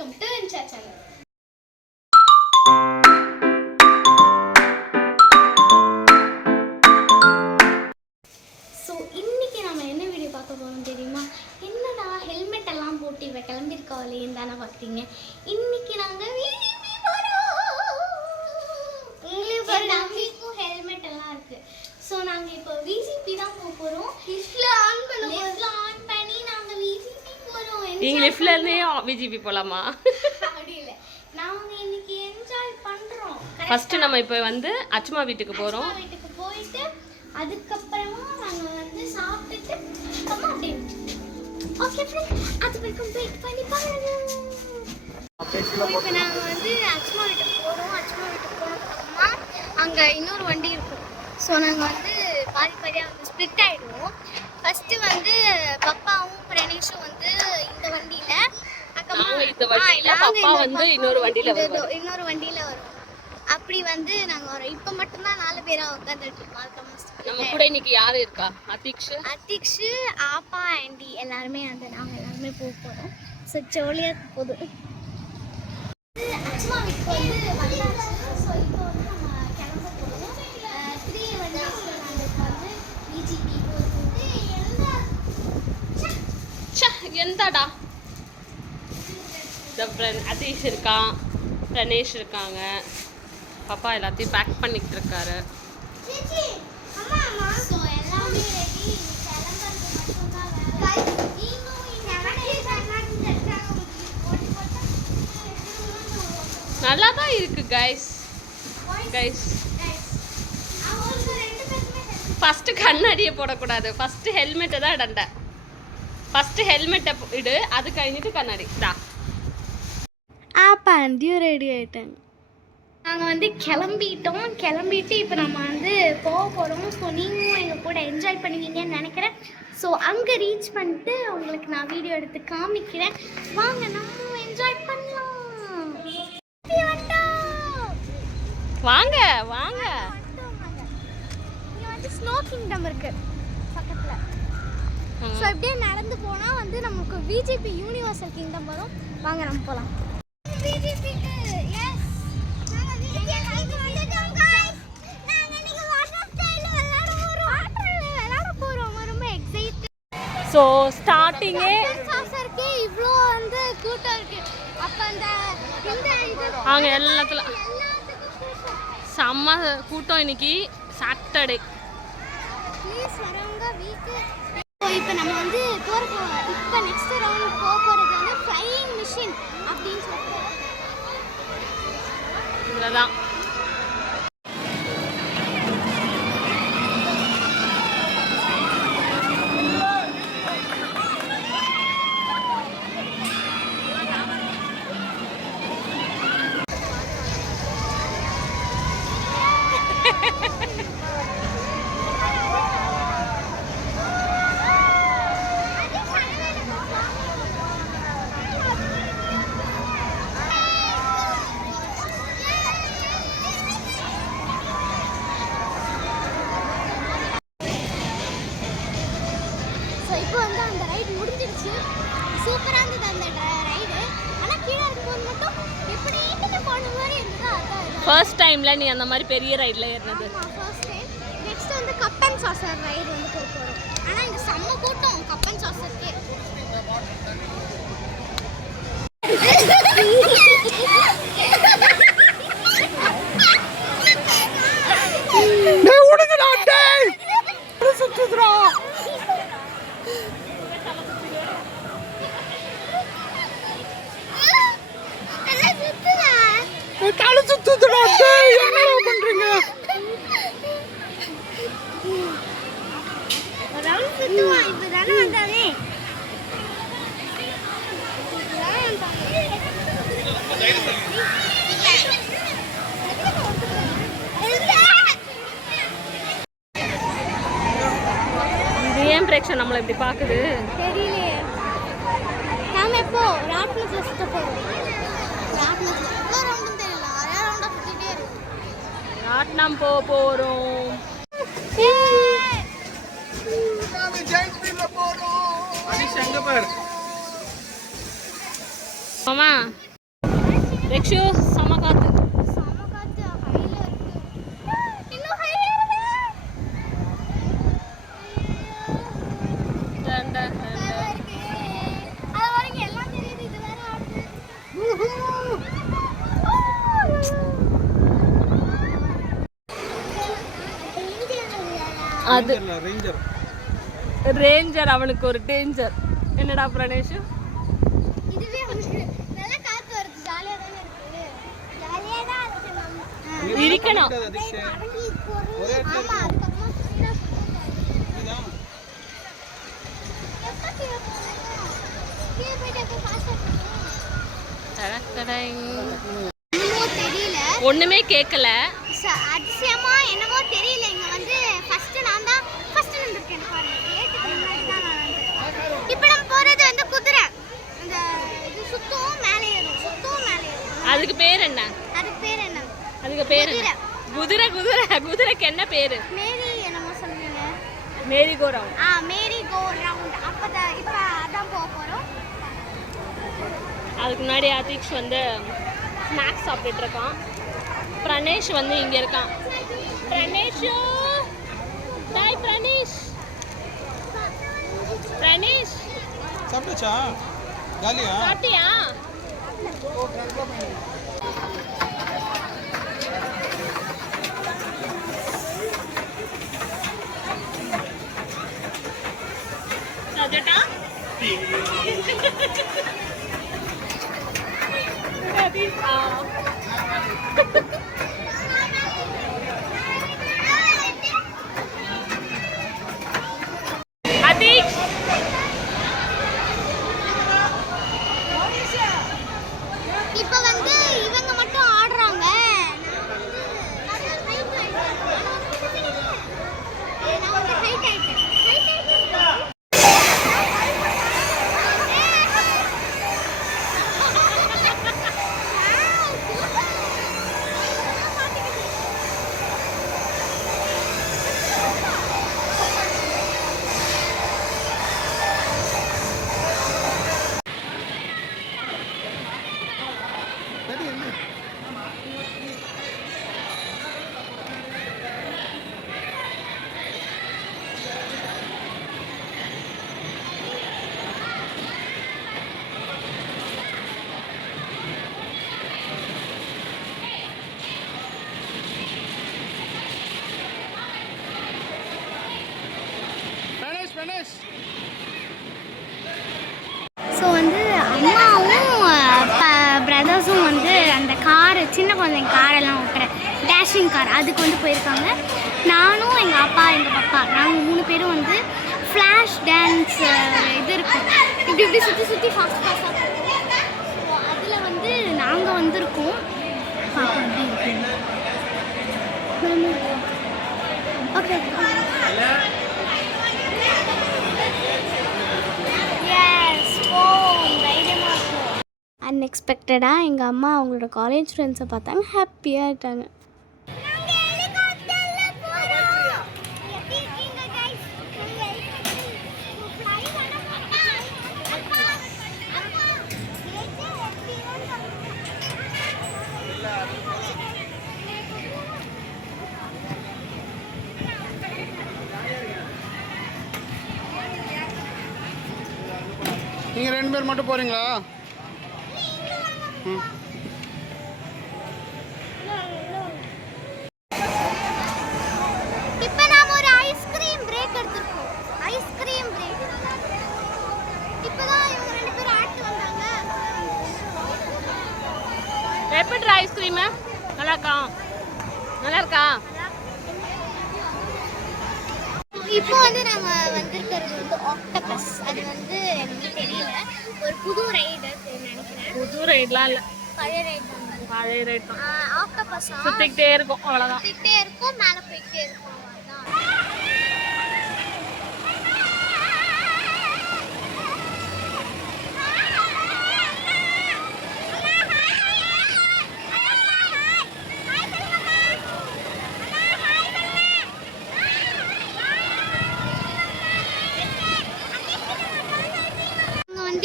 Welcome to இன்ஷா channel. So இன்னைக்கு நம்ம என்ன வீடியோ பார்க்க போகிறோம் தெரியுமா? என்னடா ஹெல்மெட் எல்லாம் போட்டு இவ கிளம்பியிருக்காளேன்னு தானே பார்க்குறீங்க. இன்னைக்கு நாங்கள் தம்பிக்கும் ஹெல்மெட் எல்லாம் இருக்கு. ஸோ நாங்கள் இப்போ விசிபி தான் போக போகிறோம். ஆன் பண்ணி நாங்கள் விசிபி போகிறோம். நீங்கள் லிஃப்ட்ல இருந்தே விஜிபி போகலாமா? அப்படி இல்லை, நாங்கள் இன்னைக்கு என்ஜாய் பண்ணுறோம். ஃபர்ஸ்ட் நம்ம இப்போ வந்து அச்சுமா வீட்டுக்கு போகிறோம். வீட்டுக்கு போயிட்டு அதுக்கப்புறமா நாங்கள் வந்து சாப்பிட்டுட்டு அப்படியே ஓகே ஃப்ரெண்ட்ஸ், அது வரைக்கும் வெயிட் பண்ணி பாருங்க. இப்போ நாங்கள் வந்து அச்சுமா வீட்டுக்கு போகிறோம். அச்சுமா வீட்டுக்கு போனதுக்கப்புறமா அங்கே இன்னொரு வண்டி இருக்கும். ஸோ நாங்கள் வந்து பாதி பாதியாக வந்து ஸ்ப்ளிட் ஆகிடுவோம். ஃபஸ்ட்டு வந்து பப்பாவும் பிரணேஷும் வந்து இந்த வண்டியில், அப்பா வந்து இன்னொரு வண்டியில் வரும். அப்படி வந்து நாங்கள் வரோம். இப்போ மட்டும்தான் 4 பேராக உட்காந்துட்டு இருக்கோம். நம்ம கூட இன்னைக்கு யாரு இருக்கா? அத்திக்ஷு, ஆப்பா, ஆண்டி எல்லாருமே வந்து நாங்கள் எல்லாருமே போக போகிறோம். ஸோ ஜாலியாக போகுது. அச்சுமா வீட்டுக்கு வந்து வந்தாச்சு. ஸோ இப்போ வந்து நம்ம கிளம்ப போகிறோம். 3 வண்டிஸில் நாங்கள் இப்போ வந்து விஜிபி எந்தடா அதீஷ் இருக்கான், பிரணேஷ் இருக்காங்க, பாப்பா எல்லாத்தையும் பேக் பண்ணிட்டு இருக்காரு. நல்லா தான் இருக்கு கைஸ். ஃபர்ஸ்ட் கண்ணாடியை போடக்கூடாது, ஃபர்ஸ்ட் ஹெல்மெட்டை தான் இடண்ட. ஃபர்ஸ்ட் ஹெல்மெட்டை இடு, அது கழிஞ்சிட்டு கண்ணாடி தான். ஆண்டியும் ரெடி ஆகிட்டாங்க. நாங்கள் வந்து கிளம்பிட்டு இப்போ நம்ம வந்து போக போகிறோம். ஸோ நீங்களும் எங்கள் கூட என்ஜாய் பண்ணுவீங்கன்னு நினைக்கிறேன். ஸோ அங்கே ரீச் பண்ணிட்டு உங்களுக்கு நான் வீடியோ எடுத்து காமிக்கிறேன். வாங்க நம்ம என்ஜாய் பண்ணலாம். வாங்க இங்கே வந்து ஸ்னோ கிங்டம் இருக்கு பக்கத்தில். ஸோ இப்படியே நடந்து போனால் வந்து நமக்கு விஜிபி யூனிவர்சல் கிங்டம் வரும். வாங்க நம்ம போகலாம். ஸோ ஸ்டார்டிங்கே இவ்வளோ வந்து கூட்டம் இருக்கு. அப்போ அந்த அங்கே எல்லாத்துல செம்ம கூட்டம். இன்னைக்கு சாட்டர்டே. இப்போ நம்ம வந்து இப்போ நெக்ஸ்ட் ரவுண்ட் போக போகிறது வந்து ஃப்ளையிங் மிஷின் அப்படின்னு சொல்லிட்டு இதில் தான். இப்போ வந்து அந்த ரைடு முடிஞ்சிருச்சு. சூப்பராக இருந்தது அந்த ரைடு. ஆனால் கீழே இருக்கும்போது மட்டும் எப்படி போன மாதிரி இருந்தது. அதான் ஃபர்ஸ்ட் டைம்ல நீ அந்த மாதிரி பெரிய ரைட்ல ஏறினது. First time. நெக்ஸ்ட் வந்து கப் அண்ட் சாசர் ரைடு வந்து போக போகிறோம். ஆனால் இங்கே செம்ம கூட்டம் கப் அண்ட் சாசருக்கே. பிரேக்ஷன் நம்மள இப்படி பாக்குது தெரியலையே. நாம எப்போ ராட்னத்துல சுத்த போறோம். ராட்னத்துல எவ்வளவு ரவுண்ட் தெரியல. அரை ரவுண்டா சுத்திட்டே இருக்கு. ராட்னம் போறோம். நாம ஜெயிண்ட் வீல்ல போறோம். அனிஷ் அங்க பாரு. மாமா ரெக்ஷு செம காத்து. செம காத்து ஹைல இருக்கு. இன்னும் ஹைல இருக்கு. Done done done. நல்லா இருக்கு. அது வரைக்கும் எல்லாம் தெரியுது. இது வேற ஆடுது. அது ரேஞ்சர் அவனுக்கு ஒரு டேஞ்சர். என்னடா பிரணேஷ்? இதுவே வந்து நல்ல காத்து வருது. ஜாலியா தானே இருக்கு. ஜாலியா தான் இருக்கு. நம்ம இருக்கணும். ஆமா அதுக்கப்புறமா சீரா போடுறோம். எப்ப கீழே போறோம்? கீழே போயிட்டு எப்போ ஃபாஸ்டா என்னமோ தெரியல. ஒண்ணுமே கேட்கல. அதிசயமா என்னமோ தெரியல. இங்க வந்து ஃபர்ஸ்ட் நான் தான் ஃபர்ஸ்ட் வந்திருக்கேன் பாருங்க. கேட்டுக்கு முன்னாடி தான் நான் வந்திருக்கேன். இப்போ நம்ம போறது வந்து குதிரை. அந்த இது சுத்தவும் மேலே ஏறும். சுத்தவும் மேலே ஏறும். அதுக்கு பேர் என்ன? அதுக்கு பேர் என்ன? அதுக்கு பேர் என்ன? குதிரை. குதிரைக்கு என்ன பேரு? மேரி என்னமோ சொல்லுவீங்க. மேரி கோ ரவுண்ட். மேரி கோ ரவுண்ட். அப்பதான் இப்போ அதான் போக போறோம். அதுக்கு முன்னாடி அதீக்ஷ் வந்து ஸ்நாக்ஸ் சாப்பிட்டுட்டு இருக்கான். பிரணேஷ் வந்து இங்க இருக்கான். பிரணேஷ் டாய் பிரணேஷ். பிரணேஷ் சாப்பிட்டாச்சா? காலியா? சாப்பிட்டியா? சாப்பிட்டா? அதீக்ஷ் இப்போ வந்து இவங்க மட்டும் ஆடுறாங்க. நான் வந்து ஹைட் ஆயிட்டேன். ஸோ வந்து அம்மாவும் பிரதர்ஸும் வந்து அந்த காரு சின்ன குழந்தைங்க காரெல்லாம் ஓட்டுற டேஷிங் கார் அதுக்கு வந்து போயிருக்காங்க. நானும் எங்கள் அப்பா எங்கள் பாப்பா நாங்கள் 3 பேரும் வந்து ஃப்ளாஷ் டான்ஸ் இது இருக்கும். இப்படி இப்படி சுற்றி சுற்றி ஃபாஸ்ட்டாக போவோம். ஸோ அதில் வந்து நாங்கள் வந்திருக்கோம். பாப்பா எப்படி இருக்கு? ஓகே அன்எக்ஸ்பெக்டடாக எங்கள் அம்மா அவங்களோட காலேஜ் ஃப்ரெண்ட்ஸை பார்த்தாங்க. ஹாப்பியாக ஆகிட்டாங்க. நீங்கள் 2 பேர் மட்டும் போகிறீங்களா? இப்போ நாம ஒரு ஐஸ்கிரீம் பிரேக் எடுத்துருக்கோம். Ice cream break. இப்போதான் இவங்க 2 பேரும் ஆட்டு வந்தாங்க. எப்படி ஐஸ்கிரீமு நல்லா இருக்கா? நல்லா இருக்கா? இப்போ வந்து நாங்க வந்திருக்கிறது வந்து ஆக்டோபஸ். அது வந்து எனக்கு தெரியல. ஒரு புது ரைடு நினைக்கிறேன். புது ரைட்லாம் இல்லை, பழைய ரைடு. பழைய ரைட் தான். ஆக்டோபஸ் சுற்றிக்கிட்டே இருக்கும் அவ்வளோதான். சுத்திட்டே இருக்கும், மேலே போயிட்டே இருக்கும்.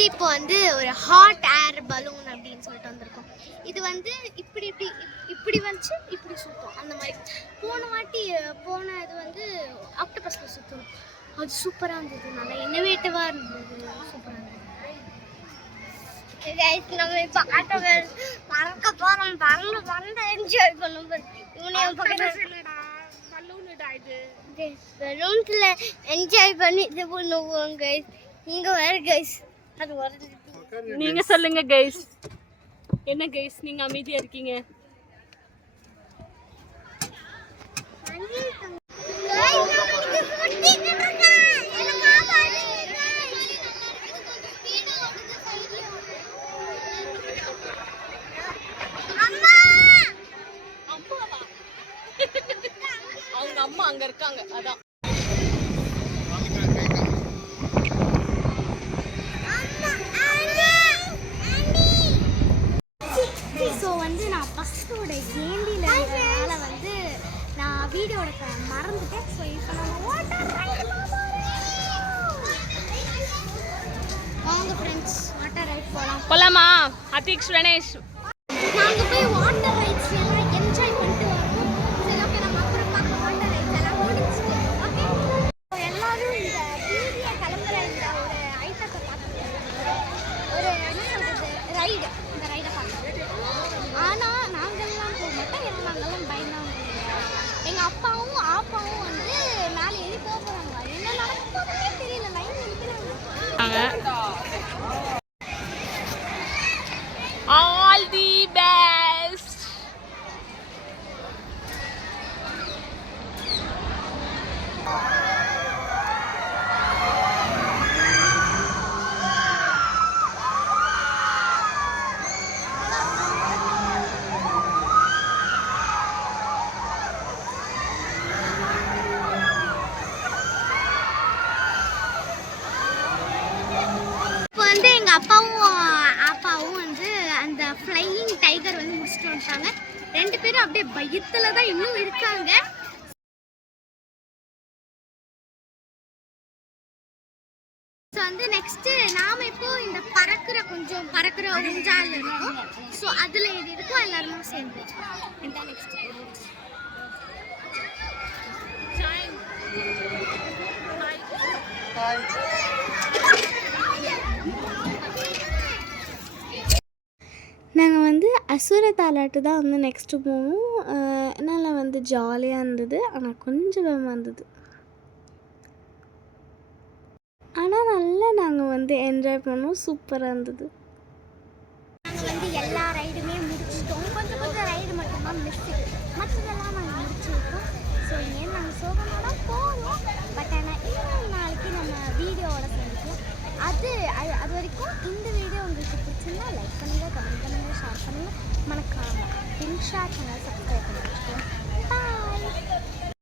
இப்போ வந்து ஒரு ஹாட் ஏர் பலூன் அப்படின்னு சொல்லிட்டு வந்திருக்கோம். இது வந்து இப்படி இப்படி இப்படி வந்துச்சு இப்படி சுற்றும் அந்த மாதிரி. போன இது வந்து ஆக்டோபஸில் சுற்றணும். அது சூப்பராக இருந்தது, நல்லா இன்னோவேட்டிவாக இருந்தது, சூப்பராக இருந்தது. நம்ம இப்போ ஆட்டோவில் பறக்க போகிறோம், பறந்து என்ஜாய் பண்ணுவோம். பலூன்ஸில் என்ஜாய் பண்ணி இது பண்ணுவோம் கைஸ். இங்கே வேறு கைஸ் அது வருது. நீங்க சொல்லுங்க கைஸ், என்ன கைஸ் நீங்க அமைதியா இருக்கீங்க? அவங்க அம்மா அங்க இருக்காங்க, அதான். ஸோ வந்து நான் பஸ்ஸோட ஏண்டியில் இருக்கிறதுனால வந்து நான் வீடியோ எடுக்க மறந்துட்டேன். ஸோ இப்போ நம்ம வாட்டர் ரைட் வாங்க ஃப்ரெண்ட்ஸ், வாட்டர் ரைட் போலாமா? அத்திக்ஷ் கணேஷ் நாங்கள் போய் வாட்டர் ரைட்ஸ் எல்லாம் என்ஜாய் பண்ணிட்டு வரோம். சரி ஓகே, நம்ம அப்புறம் பார்க்க வாட்டர் ரைட்ஸ் எல்லாம் முடிச்சுட்டு ஓகே. எல்லாரும் இந்த வீடியோ கிளம்புற இந்த ஒரு ஐட்டத்தை பார்த்துருக்காங்க, ஒரு என்ன சொல்கிறது ரைடு, இந்த ரைடை பார்க்குறோம். ஆனால் நாங்கள்லாம் போக மாட்டோம், ஏன்னா நாங்கள்லாம் பயந்தாங்க. எங்கள் அப்பாவும் ஆப்பாவும் வந்து மேலே ஏறி போக போகிறாங்க. என்ன நடக்க போகிறதே தெரியல, லைன் நிற்கிறாங்க. all the best. இப்போ வந்து எங்கள் அப்பாவும் ஆப்பாவும் வந்து அந்த ஃப்ளையிங் டைகர் வந்து முடிச்சுட்டு வந்துட்டாங்க. 2 பேரும் அப்படியே பயத்தில் தான் இன்னும் இருக்காங்க. ஸோ வந்து நெக்ஸ்ட்டு நாம் இப்போ இந்த பறக்கிற ஊஞ்சால் இருக்கும். ஸோ அதில் எது இருக்கோ எல்லாருமே சேர்ந்து இதுதான் நெக்ஸ்ட்டு. நாங்கள் வந்து அசுர தாலாட்டு தான் வந்து நெக்ஸ்ட்டு போகணும். என்னால் வந்து ஜாலியாக இருந்தது, ஆனால் கொஞ்சம் பயமாக இருந்தது. ஆனால் நல்லா நாங்கள் வந்து என்ஜாய் பண்ணோம், சூப்பராக இருந்தது. நாங்கள் வந்து எல்லா ரைடுமே முடிச்சிட்டோம், கொஞ்சம் ரைடு மட்டும்தான் மிஸ், மற்றதெல்லாம் நாங்கள் முடிச்சிருக்கோம். ஸோ ஏன் நாங்கள் சோகமாக தான் போகிறோம். பட் ஆனால் இன்னொரு நாளைக்கு நம்ம வீடியோவோட சந்திக்கலாம். அது வரைக்கும் இந்த வீடியோ உங்களுக்கு பிடிச்சிருந்தா லைக் பண்ணுங்கள், கமெண்ட் பண்ணுங்கள், ஷேர் பண்ணுங்கள். மறக்காம பிங்க் ஷேர் சேனல் சப்ஸ்கிரைப் பண்ணி வச்சுக்கோங்க.